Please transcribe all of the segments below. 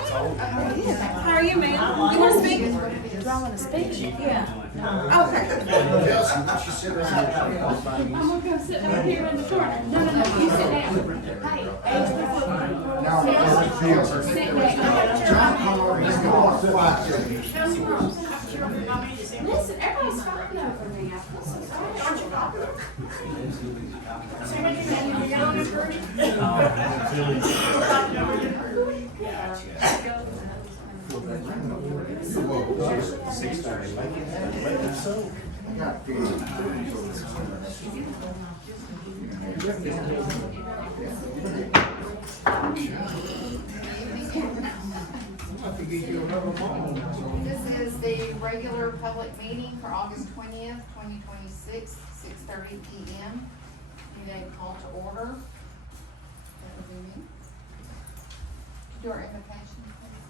How are you, ma'am? You want to speak? Do I want to speak? Yeah. Okay. I'm gonna go sit over here in the corner. No, you sit down. Hey, listen, everybody's fighting over me. I feel so This is the regular public meeting for August 20th, 2026, 6:30 p.m. Need a call to order. That would be me. Do our invocation, please.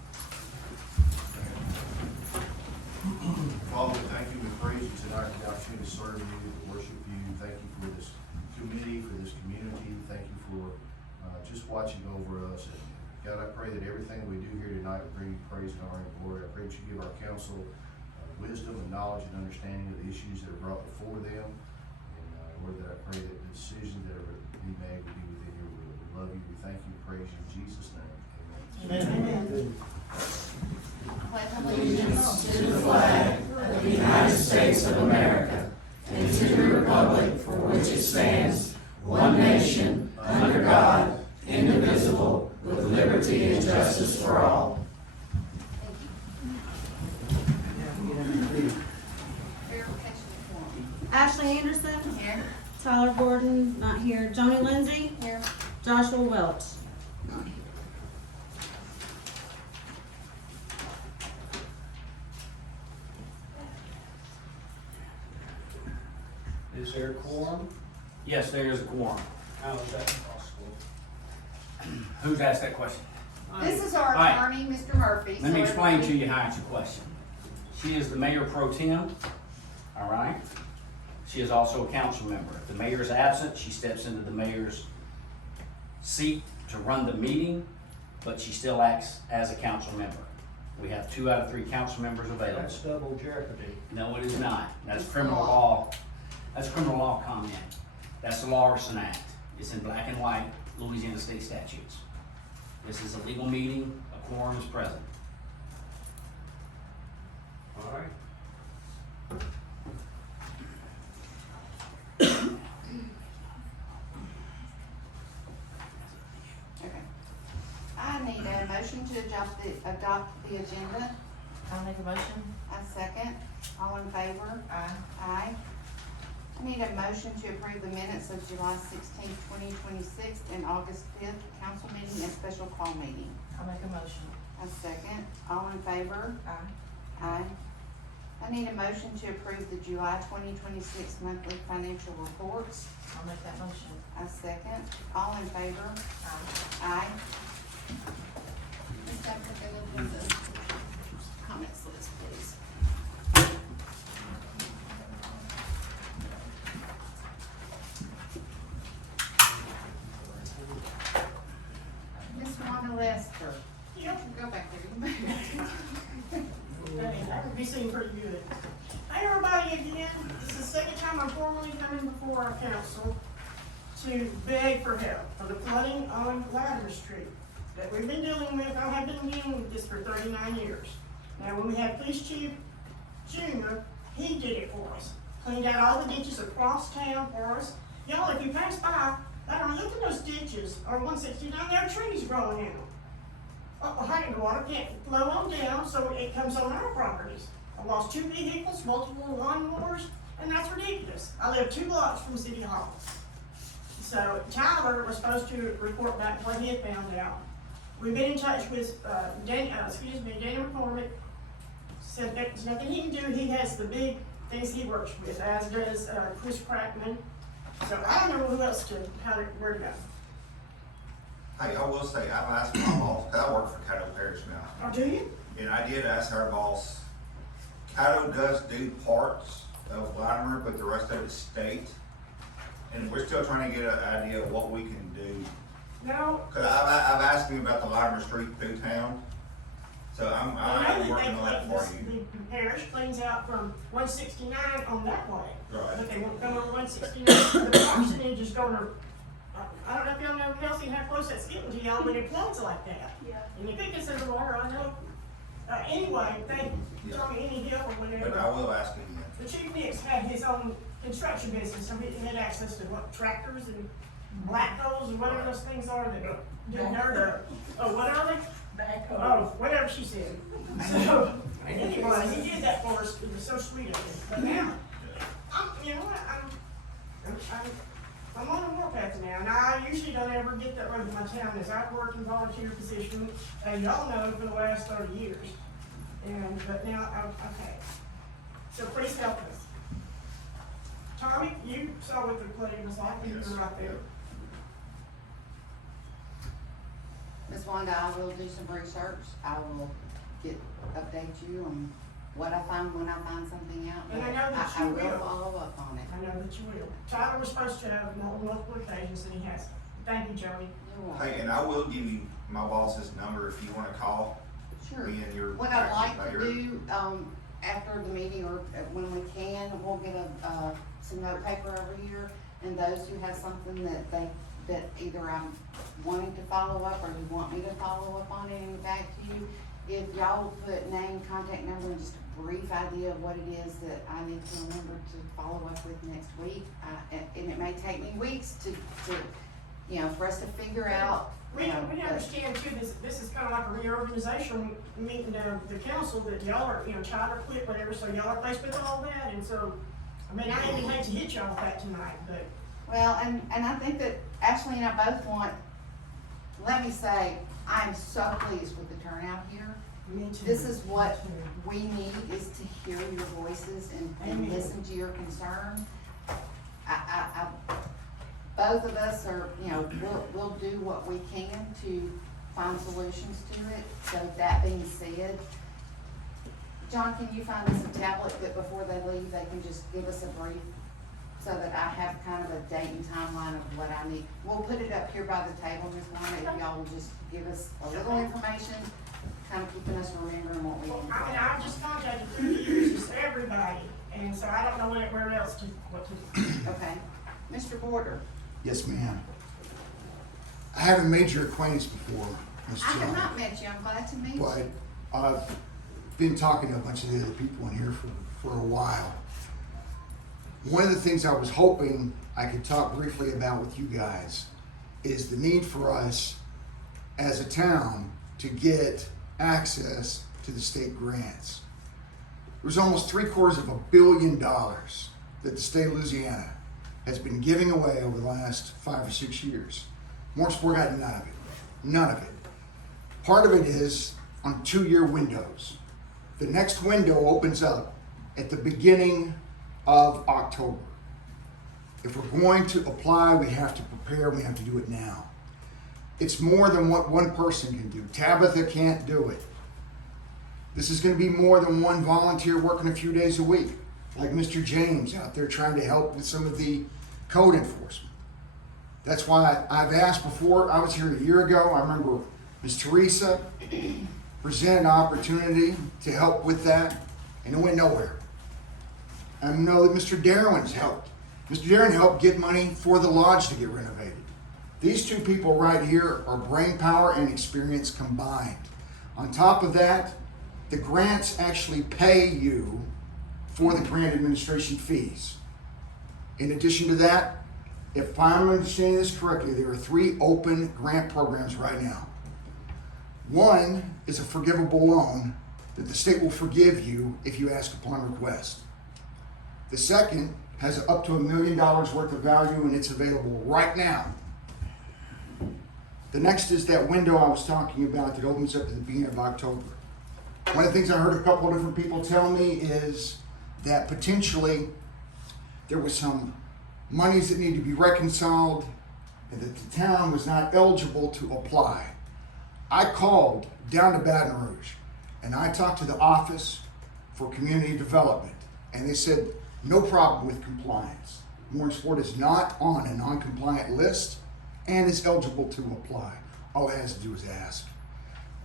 Father, we thank you, we praise you tonight for the opportunity to serve you, to worship you. Thank you for this committee, for this community. Thank you for just watching over us. And God, I pray that everything we do here tonight will bring you praise and honor and glory. I pray that you give our council wisdom and knowledge and understanding of the issues that are brought before them. And Lord, that I pray that the decisions that are to be made will be within your will. We love you, we thank you, we praise you in Jesus' name. Amen. Amen. Pledge allegiance To the flag of the United States of America and to the republic for which it stands, one nation, under God, indivisible, with liberty and justice for all. verification form. Ashley Anderson, Here. Tyler Gordon, not here. Johnny Lindsay, Here. Joshua Welch. Not here. Is there a quorum? Yes, there is a quorum. How is that possible? Who's asked that question? This is our All right. attorney, Mr. Murphy. Let me So explain to everybody- you how it's a question. She is the mayor pro tem, all right? She is also a council member. If the mayor is absent, she steps into the mayor's seat to run the meeting, but she still acts as a council member. We have 2 out of 3 council members available. That's double jeopardy. No, it is not. That's criminal law. That's criminal law comment. That's the Larson Act. It's in black and white, Louisiana state statutes. This is a legal meeting, a quorum is present. All right. Okay. I need a motion to adopt the agenda. I'll make a motion. A second. All in favor? Aye. Aye. I need a motion to approve the minutes of July 16th, 2026, and August 5th council meeting and special call meeting. I'll make a motion. A second. All in favor? Aye. Aye. I need a motion to approve the July 2026 monthly financial reports. I'll make that motion. A second. All in favor? Aye. Aye. Ms. Tucker, go look at the comments list, please. Miss Wanda Lester. Go back there. That would be seen pretty good. Hey, everybody, again, this is the second time I'm formally coming before our council to beg for help for the flooding on Ladder Street that we've been dealing with. I have been dealing with this for 39 years. Now, when we had Police Chief Junior, he did it for us. Cleaned out all the ditches across town for us. Y'all, if you pass by, look at those ditches on 169, there are trees growing in them. Hiding water can't flow on down, so it comes on our properties. I lost 2 vehicles, multiple lawnmowers, and that's ridiculous. I live 2 blocks from City Hall. So Tyler was supposed to report back what he had found out. We've been in touch with, Daniel McCormick, said there's nothing he can do, he has the big things he works with, as does, Chris Crackman. So I don't know who else where to go. Hey, I will say, I've asked my boss, 'cause I work for Caddo Parish now, Oh, do you? and I did ask our boss, Caddo does do parts of Latimer, but the rest of it's state. And we're still trying to get an idea of what we can do. No, Cause I've asked him about the Latimer Street through town, so I I'm know that working on that for you. the parish cleans out from 169 on that way. Right. But they won't go over 169, the parsonage is gonna, I don't know if y'all know, Kelsey, how close that's getting to y'all, but it floods like that. Yeah. And you could consider water, I know. Anyway, thank you, Tommy, any help or But I whatever. will ask him again. The chief Nix had his own construction business, so he had access to what, tractors and blackhoes and whatever those things are that do dirt. Oh, what are they? Oh, whatever she said. So, anyway, he did that for us, it was so sweet of him. But now, you know what, I'm on a warpath now, and I usually don't ever get that road to my town, as I've worked in volunteer position, as y'all know, for the last 30 years. But now, okay. So please help us. Tommy, you saw what the flooding was like, you were right there. Ms. Wanda, I will do some research. I will update you on what I find when I find something out. And I know that I you will will. follow up on it. I know that you will. Tyler was supposed to have multiple occasions, and he hasn't. Thank you, Jody. You're welcome. Hey, and I will give you my boss's number if you wanna call Sure. me and your What I'd like acting to mayor. do, after the meeting or when we can, we'll get some note paper over here. And those who have something that either I'm wanting to follow up or you want me to follow up on it and get back to you, if y'all will put name, contact number, and just a brief idea of what it is that I need to remember to follow up with next week. And it may take me weeks to, for us to figure out. We understand too, this is kind of like a reorganization meeting of the council, that y'all are, charter quit, whatever, so y'all are faced with all that, and so, I mean, I even hate to hit y'all with that tonight, but. Well, and I think that Ashley and I both want, let me say, I am so pleased with the turnout here. Me too. This is what we need, is to hear your voices and Amen. listen to your concern. Both of us are, we'll do what we can to find solutions to it. So that being said, John, can you find us a tablet that before they leave, they can just give us a brief, so that I have kind of a date and timeline of what I need? We'll put it up here by the table, Ms. Wanda, if y'all will just give us a little information, kind of keeping us remembering what we Well, need. I mean, I've just contacted through the years, just everybody, and so I don't know where else what to do. Okay, Mr. Porter, Yes, ma'am. I haven't made your acquaintance before, Ms. I have John, not met you, I'm glad to meet you. but I've been talking to a bunch of the other people in here for a while. One of the things I was hoping I could talk briefly about with you guys is the need for us as a town to get access to the state grants. There's almost $750 million that the state of Louisiana has been giving away over the last 5 or 6 years. Mooringsport got none of it. None of it. Part of it is on 2-year windows. The next window opens up at the beginning of October. If we're going to apply, we have to prepare, we have to do it now. It's more than what one person can do. Tabitha can't do it. This is going to be more than one volunteer working a few days a week, like Mr. James out there trying to help with some of the code enforcement. That's why I've asked before. I was here a year ago. I remember Ms. Teresa presented an opportunity to help with that, and it went nowhere. I know that Mr. Darwin's helped. Mr. Darwin helped get money for the lodge to get renovated. These two people right here are brain power and experience combined. On top of that, the grants actually pay you for the grant administration fees. In addition to that, if I'm understanding this correctly, there are 3 open grant programs right now. One is a forgivable loan that the state will forgive you if you ask upon request. The second has up to $1 million worth of value, and it's available right now. The next is that window I was talking about that opens up at the beginning of October. One of the things I heard a couple of different people tell me is that potentially there was some monies that need to be reconciled and that the town was not eligible to apply. I called down to Baton Rouge and I talked to the Office for Community Development, and they said no problem with compliance. Mooringsport is not on a non-compliant list and is eligible to apply. All it has to do is ask.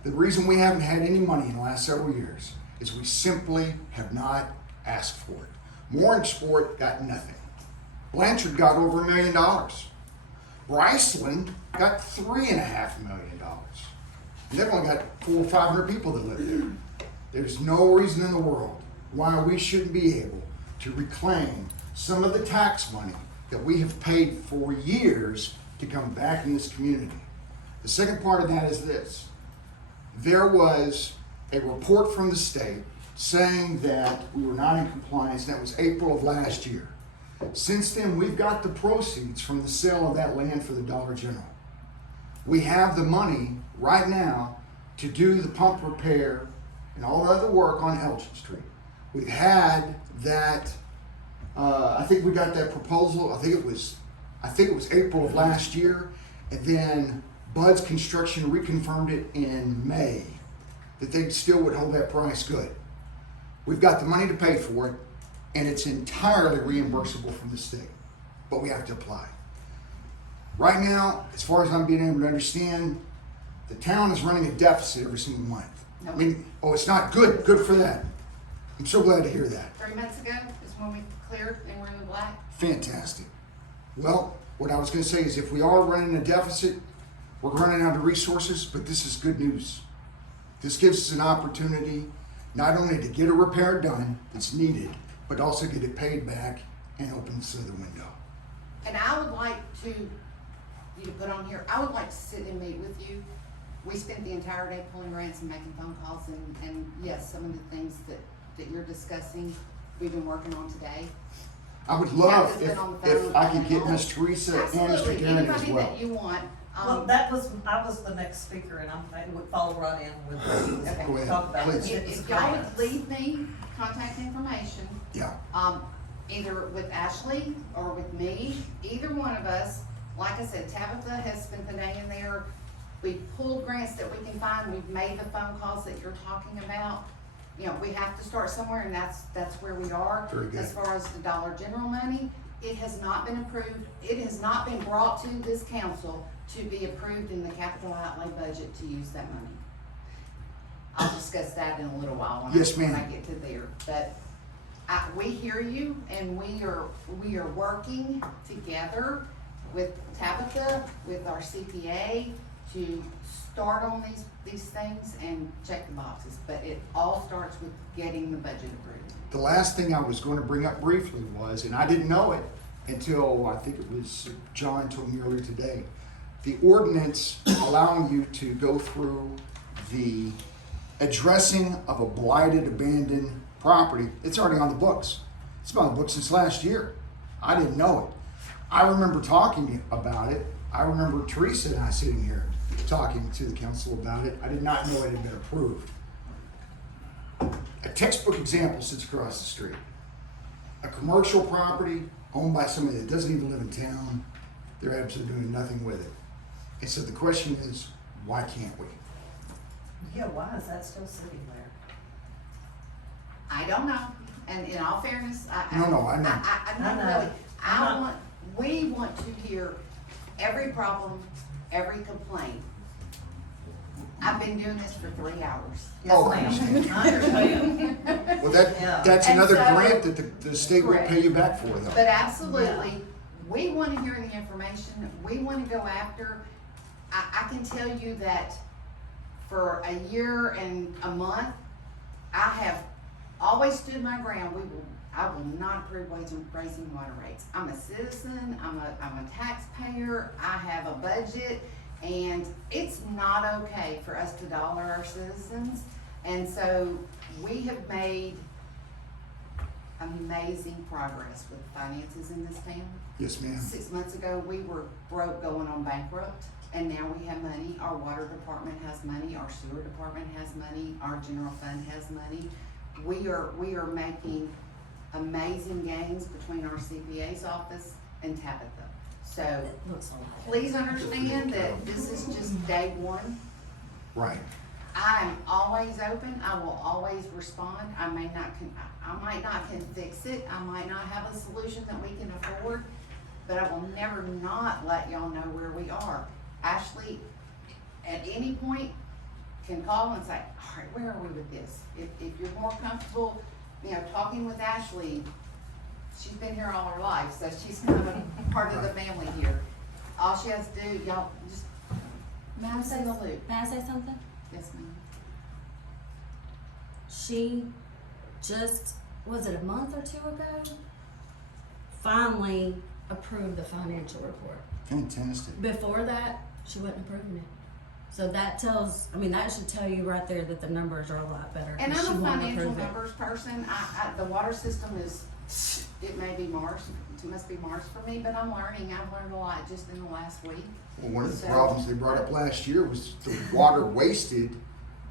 The reason we haven't had any money in the last several years is we simply have not asked for it. Mooringsport got nothing. Blanchard got over $1 million. Bryceland got $3.5 million. And they've only got 400 or 500 people that live there. There's no reason in the world why we shouldn't be able to reclaim some of the tax money that we have paid for years to come back in this community. The second part of that is this. There was a report from the state saying that we were not in compliance, and that was April of last year. Since then, we've got the proceeds from the sale of that land for the Dollar General. We have the money right now to do the pump repair and all the other work on Elgin Street. We've had that, I think we got that proposal, I think it was April of last year, and then Bud's Construction reconfirmed it in May, that they still would hold that price good. We've got the money to pay for it, and it's entirely reimbursable from the state, but we have to apply. Right now, as far as I'm being able to understand, the town is running a deficit every single month. I mean, oh, it's not good. Good for that. I'm so glad to hear that. 3 months ago is when we cleared and we're in the black. Fantastic. Well, what I was going to say is if we are running a deficit, we're running out of resources, but this is good news. This gives us an opportunity not only to get a repair done that's needed, but also get it paid back and open this other window. And I would like you to put on here, I would like to sit and meet with you. We spent the entire day pulling grants and making phone calls, and yes, some of the things that you're discussing, we've been working on today. I would love Captain's been on the if phone I could and get all. Miss Teresa and Mr. Absolutely, Garrett as anybody well. that you want. Well, I was the next speaker, and I would follow right in with Okay. Go ahead, talk about please. If y'all would leave me contact information, Yeah. either with Ashley or with me, either one of us. Like I said, Tabitha has spent the day in there. We've pulled grants that we can find. We've made the phone calls that you're talking about. You know, we have to start somewhere, and that's where we are. Very good. As far as the Dollar General money, it has not been approved. It has not been brought to this council to be approved in the capital outlay budget to use that money. I'll discuss that in a little while Yes, when I ma'am. get to there. But we hear you, and we are working together with Tabitha, with our CPA, to start on these things and check the boxes. But it all starts with getting the budget approved. The last thing I was going to bring up briefly was, and I didn't know it until I think it was John told me earlier today, the ordinance allowing you to go through the addressing of a blighted, abandoned property, it's already on the books. It's been on the books since last year. I didn't know it. I remember talking about it. I remember Teresa and I sitting here talking to the council about it. I did not know it had been approved. A textbook example sits across the street. A commercial property owned by somebody that doesn't even live in town. They're absolutely doing nothing with it. And so the question is, why can't we? Yeah, why is that still sitting there? I don't know, and in all fairness, No, I know. I'm not I know. really, I'm not- we want to hear every problem, every complaint. I've been doing this for 3 hours. Oh, I Yes, understand. ma'am. I understand. Well, Yeah. that's And another so- grant that the state will Correct. pay you back for, though. But absolutely, we wanna hear the information, we wanna go after, I can tell you that for a year and a month, I have always stood my ground. I will not approve raising water rates. I'm a citizen, I'm a taxpayer, I have a budget, and it's not okay for us to dollar our citizens. And so we have made amazing progress with finances in this town. Yes, ma'am. 6 months ago, we were broke, going on bankrupt. And now we have money, our water department has money, our sewer department has money, our general fund has money. We are making amazing gains between our CPA's office and Tabitha. So, Looks like. please understand that this is just day one. Right. I'm always open, I will always respond, I might not can fix it, I might not have a solution that we can afford, but I will never not let y'all know where we are. Ashley, at any point, can call and say, all right, where are we with this? If you're more comfortable, talking with Ashley, she's been here all her life, so she's kind of a part of the family here. All she has to do, y'all, just, May I say, in the loop. may I say something? Yes, ma'am. She just, was it a month or two ago? Finally approved the financial report. Fantastic. Before that, she wasn't approving it. So that tells, that should tell you right there that the numbers are a lot better. And 'cause she I'm a won't financial approve it. numbers person, the water system is, it may be Mars, it must be Mars for me, but I'm learning, I've learned a lot just in the last week. Well, one of the So- problems they brought up last year was the water wasted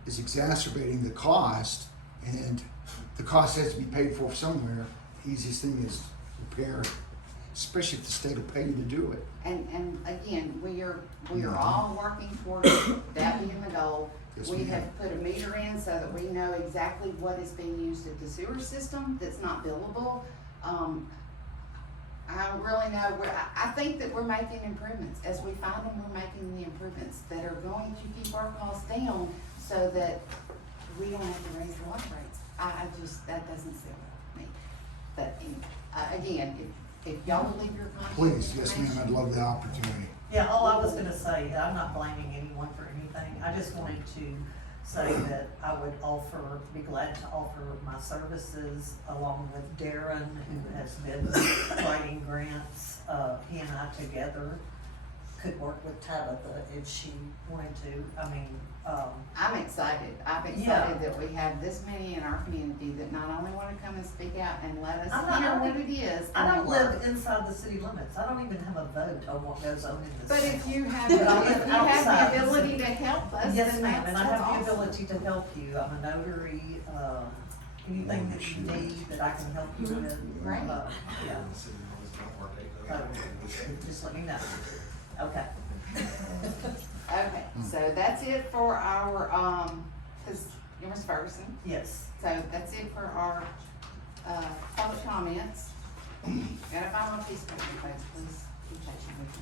is exacerbating the cost, and the cost has to be paid for somewhere. The easiest thing is repair it, especially if the state will pay you to do it. And again, we are all working towards that being the goal. Yes, We ma'am. have put a meter in so that we know exactly what is being used at the sewer system that's not billable. I don't really know, I think that we're making improvements. As we find them, we're making the improvements that are going to keep our costs down so that we don't have to raise the water rates. I just, that doesn't sit well with me. But again, if y'all will leave your contact Please, yes ma'am, information- I'd love the opportunity. Yeah, all I was gonna say, I'm not blaming anyone for anything, I just wanted to say that I would be glad to offer my services along with Darren, who has been writing grants. He and I together could work with Tabitha if she wanted to, I'm excited. I'm excited Yeah. that we have this many in our community that not only wanna come and speak out and let us I'm not- hear what it is. I and don't work. live inside the city limits, I don't even have a vote on what goes on in this. But city. if you have, But I if live you have outside the the ability city. to help us, Yes, then ma'am, and I have the awesome. ability to help you, I'm a notary, anything that you need that I can help you with. Great. Yeah, just let me know, okay. Okay, so that's it for our, cause you're Ms. Ferguson, Yes, so that's it for our, public comments. And if I'm on a piece of paper, folks, please keep touching with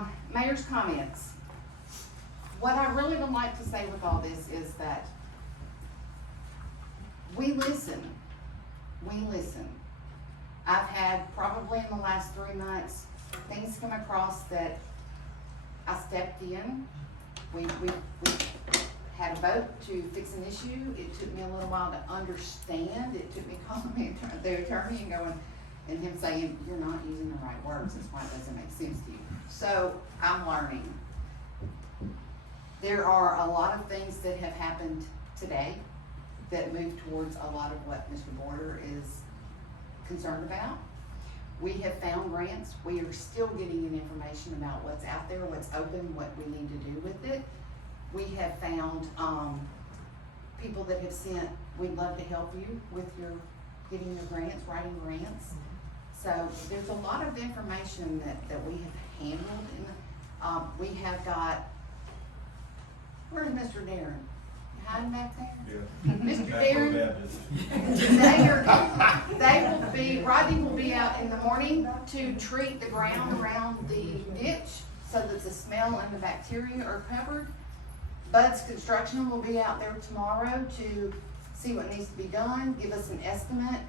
me. Mayor's comments. What I really would like to say with all this is that we listen. I've had probably in the last 3 months, things come across that I stepped in. We had a vote to fix an issue. It took me a little while to understand. It took me calling the attorney and going, and him saying, you're not using the right words, that's why it doesn't make sense to you. So I'm learning. There are a lot of things that have happened today that move towards a lot of what Mr. Border is concerned about. We have found grants. We are still getting in information about what's out there, what's open, what we need to do with it. We have found, people that have sent, we'd love to help you with your, getting your grants, writing grants. So there's a lot of information that we have handled we have got, where's Mr. Darren? Hiding back there? Mr. Darren? Rodney will be out in the morning to treat the ground around the ditch so that the smell and the bacteria are covered. Bud's Construction will be out there tomorrow to see what needs to be done, give us an estimate.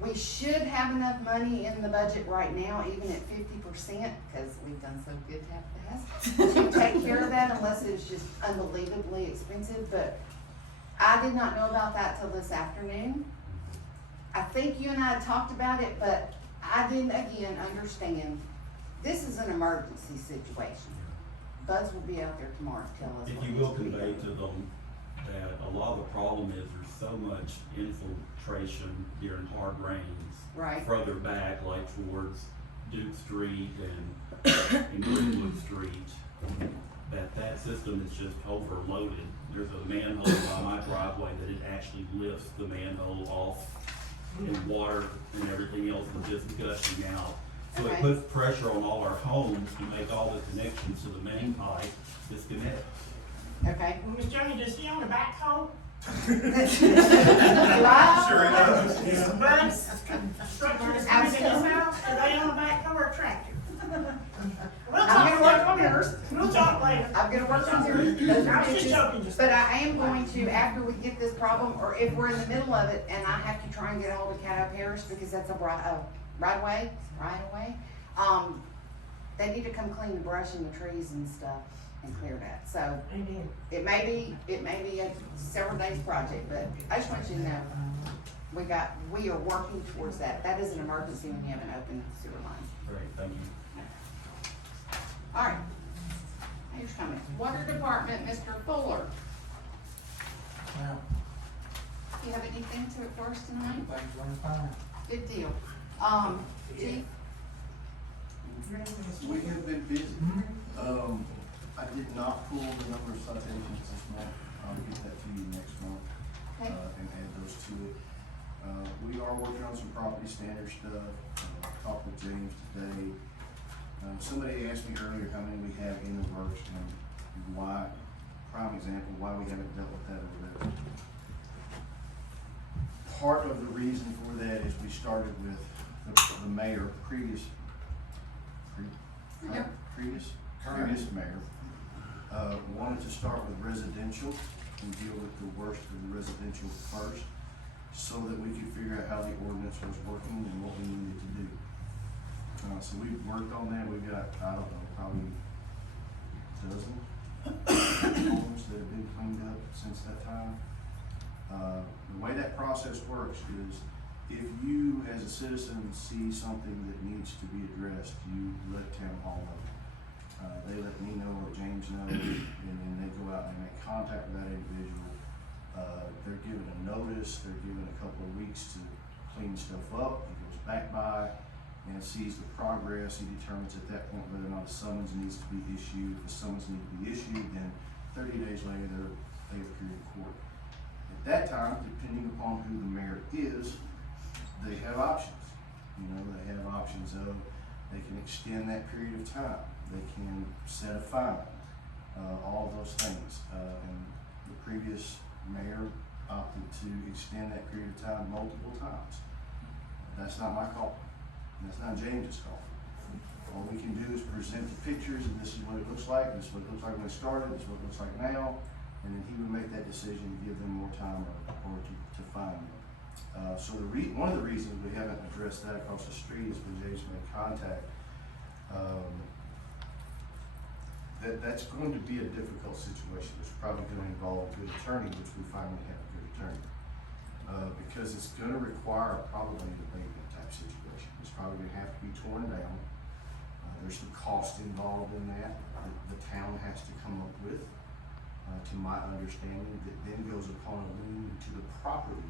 We should have enough money in the budget right now, even at 50%, because we've done so good to have to take care of that unless it's just unbelievably expensive, but I did not know about that till this afternoon. I think you and I had talked about it, but I didn't, again, understand. This is an emergency situation. Buzz will be out there tomorrow to tell us. If what you needs will to be convey done. to them that a lot of the problem is there's so much infiltration during hard rains. Right. Further back, like towards Duke Street and Greenwood Street, that system is just overloaded. There's a manhole by my driveway that it actually lifts the manhole off, and water and everything else is just gushing out. So it Okay. puts pressure on all our homes to make all the connections to the main pipe disconnect. Okay. Well, Miss Johnny, does he own a backhoe? Right? Sure he does. Is the bud structure is coming in his house, do they own a backhoe or a tractor? We'll I'm talk gonna work later. on yours. We'll talk later. I'm gonna work on yours. Those are I was just pictures. joking, just. But I am going to, after we get this problem, or if we're in the middle of it, and I have to try and get ahold of Caddo Parish, because that's a right away, they need to come clean the brush and the trees and stuff and clear that. So Amen. it may be a several days project, but I just want you to know, we are working towards that. That is an emergency when you have an open sewer line. Great, thank you. All right. Here's comments. Water Department, Mr. Fuller. Do you have anything to it for us tonight? Good deal. Chief? We have been busy. I did not pull the number of citations this month. I'll get that to you next month, Okay. and add those to it. We are working on some property standard stuff. Talked with James today. Somebody asked me earlier how many we have in the works and why, prime example, why we haven't dealt with that already. Part of the reason for that is we started with the mayor, previous mayor, wanted to start with residential and deal with the worst of the residential first, so that we could figure out how the ordinance was working and what we needed to do. So we've worked on that. We've got, I don't know, probably a dozen homes that have been cleaned up since that time. The way that process works is, if you as a citizen see something that needs to be addressed, you let town hall know. They let me know or James know, and then they go out and make contact with that individual. They're given a notice, they're given a couple of weeks to clean stuff up. He goes back by and sees the progress. He determines at that point whether or not a summons needs to be issued. If the summons need to be issued, then 30 days later, they appear in court. At that time, depending upon who the mayor is, they have options. You know, they have options of, they can extend that period of time. They can set a fine, all of those things. And the previous mayor opted to extend that period of time multiple times. That's not my call. That's not James's call. All we can do is present the pictures, and this is what it looks like, this is what it looks like when it started, this is what it looks like now, and then he would make that decision to give them more time or to find them. So one of the reasons we haven't addressed that across the street is when James made contact. That's going to be a difficult situation. It's probably going to involve a good attorney, which we finally have a good attorney. Because it's going to require probably an abatement type situation. It's probably going to have to be torn down. There's some cost involved in that the town has to come up with, to my understanding, that then goes upon a lien to the property,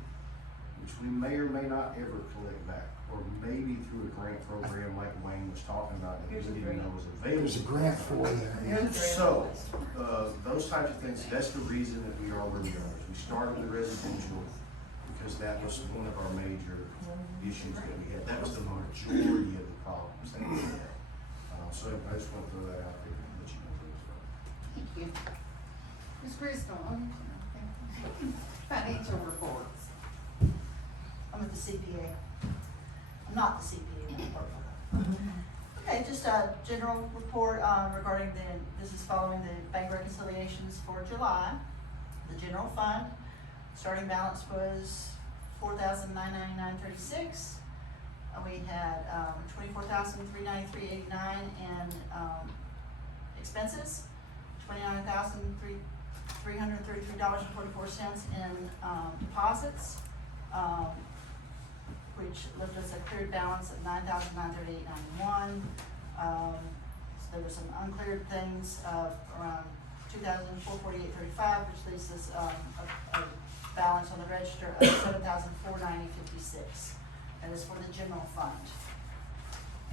which we may or may not ever collect back, or maybe through a grant program like Wayne was talking about that we didn't even know was available. There's a grant for you. So, those types of things, that's the reason that we are where we are. We started with residential because that was one of our major issues that we had. That was the majority of the problems that we had. So I just want to throw that out there and let you know that. Thank you. Ms. Crystal, financial reports. I'm with the CPA. I'm not the CPA, I'm part. Okay, just a general report, regarding this is following the bank reconciliations for July. The general fund, starting balance was $4,999.36. We had, $24,393.89 in, expenses, $29,333.44 in, deposits, which left us a cleared balance of $9,938.91. So there were some uncleared things of around $2,448.35, which leaves us, a balance on the register of $7,490.56. That is for the general fund.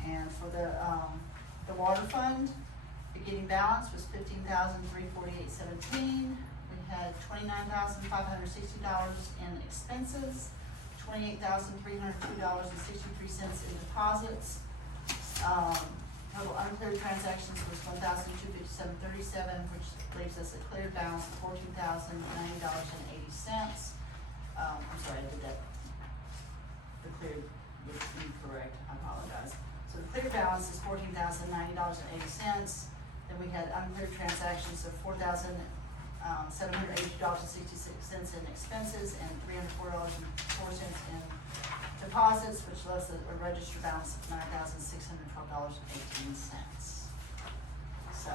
And for the water fund, beginning balance was $15,348.17. We had $29,560 in expenses, $28,302.63 in deposits. Total uncleared transactions was $1,257.37, which leaves us a cleared balance of $14,090.80. I'm sorry, I did that. The cleared was incorrect, I apologize. So the cleared balance is $14,090.80. Then we had uncleared transactions of $4,782.66 in expenses and $304.04 in deposits, which leaves a registered balance of $9,612.18. So,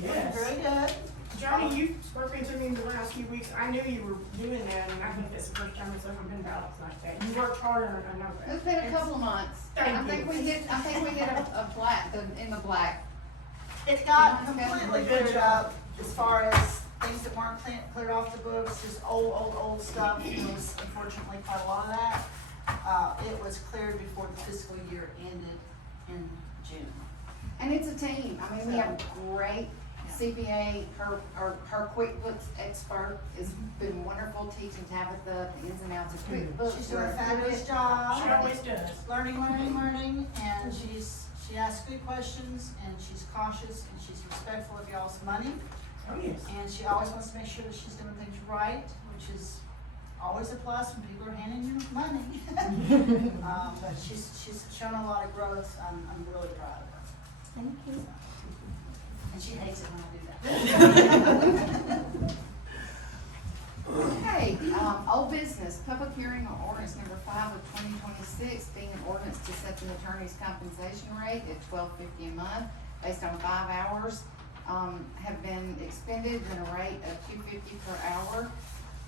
Yes. very good. Johnny, you've spoken to me in the last few weeks. I knew you were doing that, and I think that's the first time it's ever been ballots like that. You worked hard on it, I know that. It's been a couple of months. Thank I think you. we hit a black, in the black. It got Okay. completely cleared up as far as things that weren't cleared off the books, just old stuff. There was unfortunately quite a lot of that. It was cleared before the fiscal year ended in June. And it's a team. I mean, we have great CPA, her QuickBooks expert has been wonderful teaching Tabitha the ins and outs of QuickBooks. She's doing a We're fabulous good. job. She always does. Learning, and she asks good questions, and she's cautious, and she's respectful of y'all's money, Oh, yes. and she always wants to make sure that she's doing things right, which is always a plus when people are handing you money. But she's shown a lot of growth. I'm really proud of her. Thank you. And she hates it when I do that. Okay, old business, public hearing on ordinance number 5 of 2026, being an ordinance to set the attorney's compensation rate at $12.50 a month based on 5 hours, have been expended at a rate of $2.50 per hour.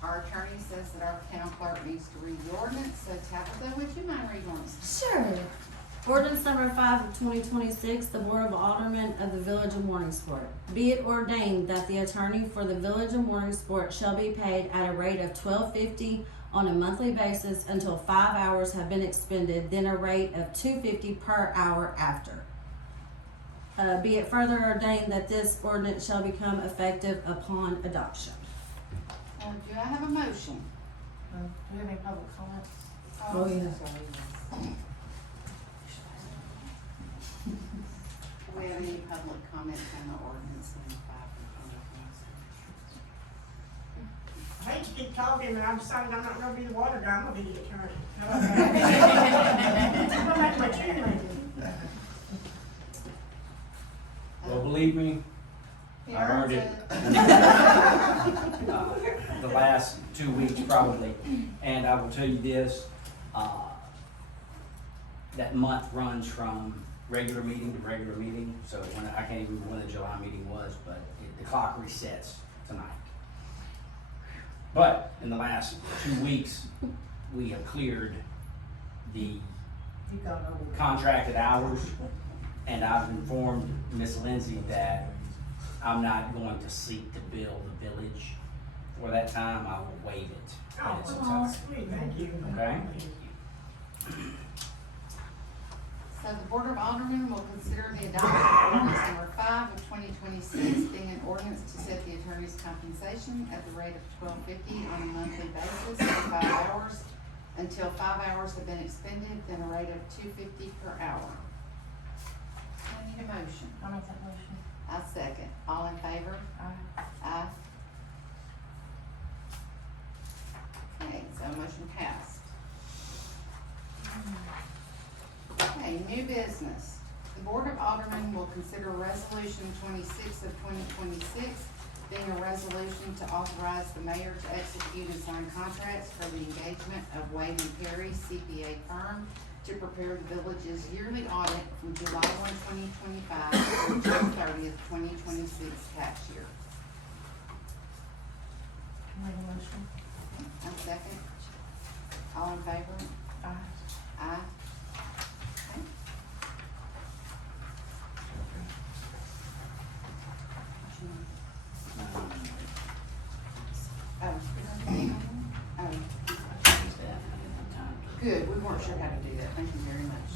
Our attorney says that our town clerk needs to read the ordinance, so Tabitha, would you mind reading ordinance? Sure. Ordinance number 5 of 2026, the Board of Aldermen of the Village of Mooringsport. Be it ordained that the attorney for the Village of Mooringsport shall be paid at a rate of $12.50 on a monthly basis until 5 hours have been expended, then a rate of $2.50 per hour after. Be it further ordained that this ordinance shall become effective upon adoption. Do I have a motion? Do we have any public comments? Oh, yeah. Do we have any public comments on the ordinance number 5 of 2026? I hate to keep talking, but I've decided I'm not gonna be the water guy, I'm gonna be the attorney. How about that? I'm gonna make my cheerleader. Well, believe me, He I heard earns it. The last 2 weeks probably, and I will tell you this, that month runs from regular meeting to regular meeting, so when, I can't even remember when the July meeting was, but the clock resets tonight. But in the last 2 weeks, we have cleared the contracted hours, and I've informed Miss Lindsay that I'm not going to seek to bill the village for that time. I will waive it in its Oh, entirety. sweet, thank you. Okay. So the Board of Aldermen will consider the adoption of ordinance number 5 of 2026, being an ordinance to set the attorney's compensation at the rate of $12.50 on a monthly basis for 5 hours until 5 hours have been expended, then a rate of $2.50 per hour. I need a motion. I'll make that motion. I second. All in favor? Aye. Aye. Okay, so motion passed. Okay, new business. The Board of Aldermen will consider Resolution 26 of 2026, being a resolution to authorize the mayor to execute and sign contracts for the engagement of Wade and Perry CPA firm to prepare the village's yearly audit from July 1, 2025 through June 30th, 2026 tax year. Make a motion. A second. All in favor? Aye. Aye. Okay. Oh. Oh, good, we weren't sure how to do that, thank you very much.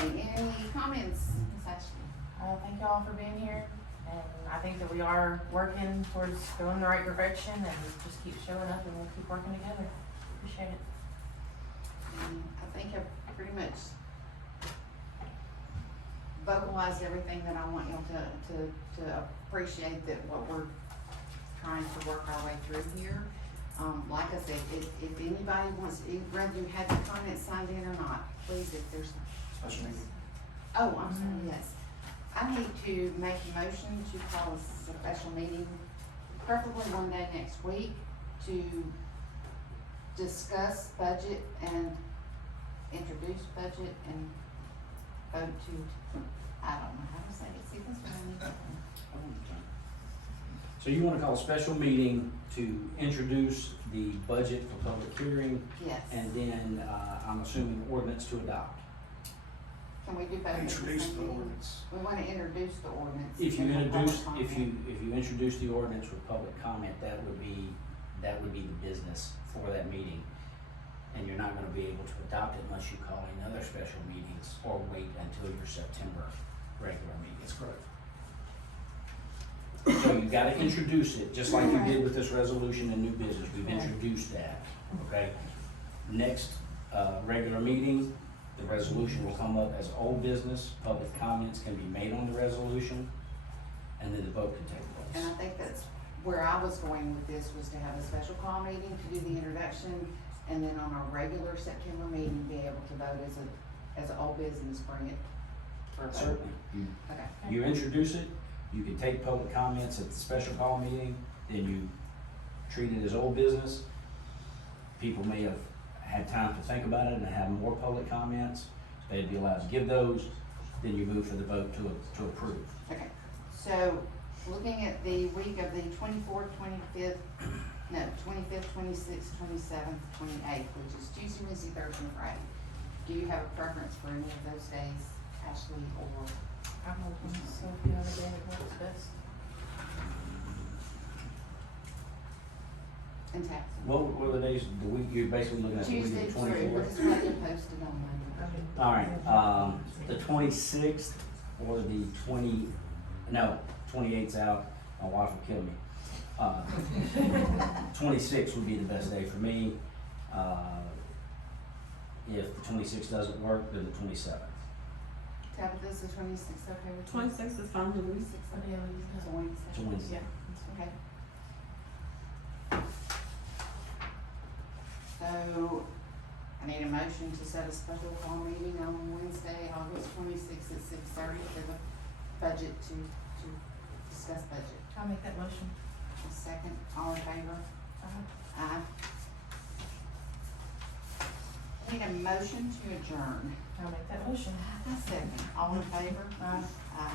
Okay, any comments, Ms. Ashley? Thank you all for being here, and I think that we are working towards going the right direction, and just keep showing up and we'll keep working together. Appreciate it. I think I've pretty much vocalized everything that I want y'all to appreciate that what we're trying to work our way through here. Like I said, if anybody wants, whether you had your comments signed in or not, please, if there's. Special meeting. Oh, I'm sorry, yes. I need to make a motion to call a special meeting, preferably one day next week, to discuss budget and introduce budget and vote to, I don't know how to say it, see, that's what I need. So you wanna call a special meeting to introduce the budget for public hearing, Yes. and then, I'm assuming ordinance to adopt. Can we do both? at the Introduce same the meeting? ordinance. We wanna introduce the ordinance. If you and have introduce, public if you introduce the ordinance with public comment, that would be the business for that meeting. And you're not gonna be able to adopt it unless you call another special meetings or wait until your September regular meeting. That's correct. So you gotta introduce it, just like you did with this resolution and new business, we've introduced that, okay? Next, regular meeting, the resolution will come up as old business, public comments can be made on the resolution, and then the vote can take And I place. think that's where I was going with this, was to have a special call meeting to do the introduction, and then on our regular September meeting, be able to vote as an old business, bring it for a vote. Certainly, Okay. you introduce it, you can take public comments at the special call meeting, then you treat it as old business. People may have had time to think about it and have more public comments, so they'd be allowed to give those, then you move for the vote to approve. Okay, so looking at the week of the 24th, 25th, 26th, 27th, 28th, which is Tuesday, Wednesday, Thursday, and Friday. Do you have a preference for any of those days, Ashley, or? I'm open, so if you have a day that works best. And tax? What were the days, the week, you're basically looking at the week of Tuesday the through, twenty-fourth? because we have it posted on Monday. Alright, the 26th or the 28th's out, my wife will kill me. 26th would be the best day for me. If the 26th doesn't work, then the 27th. Tabitha's the 26th, okay with you? 26 is fine with me. 26th, What day are these it's a now? Wednesday. It's a Wednesday. Okay. So, I need a motion to set a special call meeting on Wednesday, August 26th at 6:30 for the budget to discuss budget. I'll make that motion. A second, all in favor? Aye. I need a motion to adjourn. I'll make that motion. A second, all in favor? Aye. Aye.